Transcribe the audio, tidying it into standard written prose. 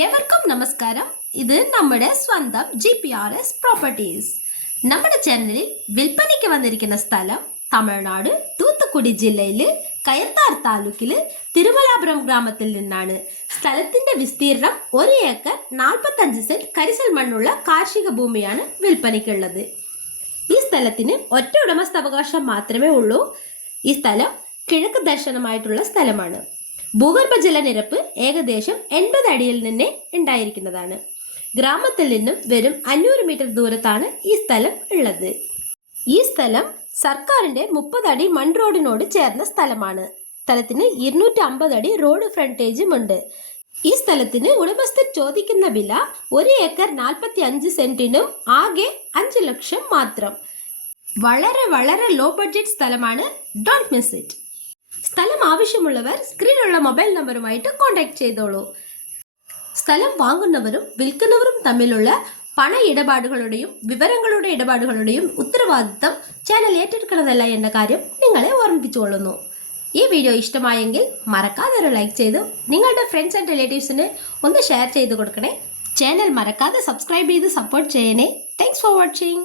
ഏവർക്കും നമസ്കാരം. ഇത് നമ്മുടെ സ്വന്തം GPRS പ്രോപ്പർട്ടീസ്. നമ്മുടെ ചാനലിൽ വിൽപ്പനയ്ക്ക് വന്നിരിക്കുന്ന സ്ഥലം തമിഴ്നാട് തൂത്തുക്കുടി ജില്ലയില് കയത്താർ താലൂക്കില് തിരുമലാപുരം ഗ്രാമത്തിൽ നിന്നാണ്. സ്ഥലത്തിന്റെ വിസ്തീർണം 1 ഏക്കർ 45 സെന്റ് കരിസൽ മണ്ണുള്ള കാർഷിക ഭൂമിയാണ് വിൽപ്പനയ്ക്കുള്ളത്. ഈ സ്ഥലത്തിന് ഒറ്റ ഉടമസ്ഥാവകാശം മാത്രമേ ഉള്ളൂ. ഈ സ്ഥലം കിഴക്ക് ദർശനമായിട്ടുള്ള സ്ഥലമാണ്. ഭൂഗർഭ ജലനിരപ്പ് ഏകദേശം 80 അടിയിൽ നിന്ന് ഉണ്ടായിരിക്കുന്നതാണ്. ഗ്രാമത്തിൽ നിന്നും വെറും 500 മീറ്റർ ദൂരത്താണ് ഈ സ്ഥലം ഉള്ളത്. ഈ സ്ഥലം സർക്കാരിന്റെ 30 അടി മൺ റോഡിനോട് ചേർന്ന സ്ഥലമാണ്. സ്ഥലത്തിന് 250 അടി റോഡ് ഫ്രണ്ടേജും ഉണ്ട്. ഈ സ്ഥലത്തിന് ഉടമസ്ഥൻ ചോദിക്കുന്ന വില 1 ഏക്കർ 45 സെന്റിനും ആകെ 5 ലക്ഷം മാത്രം. വളരെ ലോ ബഡ്ജറ്റ് സ്ഥലമാണ്. Don't miss it. സ്ഥലം ആവശ്യമുള്ളവർ സ്ക്രീനിലുള്ള മൊബൈൽ നമ്പറുമായിട്ട് കോൺടാക്ട് ചെയ്തോളൂ. സ്ഥലം വാങ്ങുന്നവരും വിൽക്കുന്നവരും തമ്മിലുള്ള പണ ഇടപാടുകളുടെയും വിവരങ്ങളുടെ ഇടപാടുകളുടെയും ഉത്തരവാദിത്തം ചാനൽ ഏറ്റെടുക്കുന്നതല്ല എന്ന കാര്യം നിങ്ങളെ ഓർമ്മിപ്പിച്ചുകൊള്ളുന്നു. ഈ വീഡിയോ ഇഷ്ടമായെങ്കിൽ മറക്കാതെ ഒരു ലൈക്ക് ചെയ്തു നിങ്ങളുടെ ഫ്രണ്ട്സ് ആൻഡ് റിലേറ്റീവ്സിന് ഒന്ന് ഷെയർ ചെയ്ത് കൊടുക്കണേ. ചാനൽ മറക്കാതെ സബ്സ്ക്രൈബ് ചെയ്ത് സപ്പോർട്ട് ചെയ്യണേ. Thanks for watching.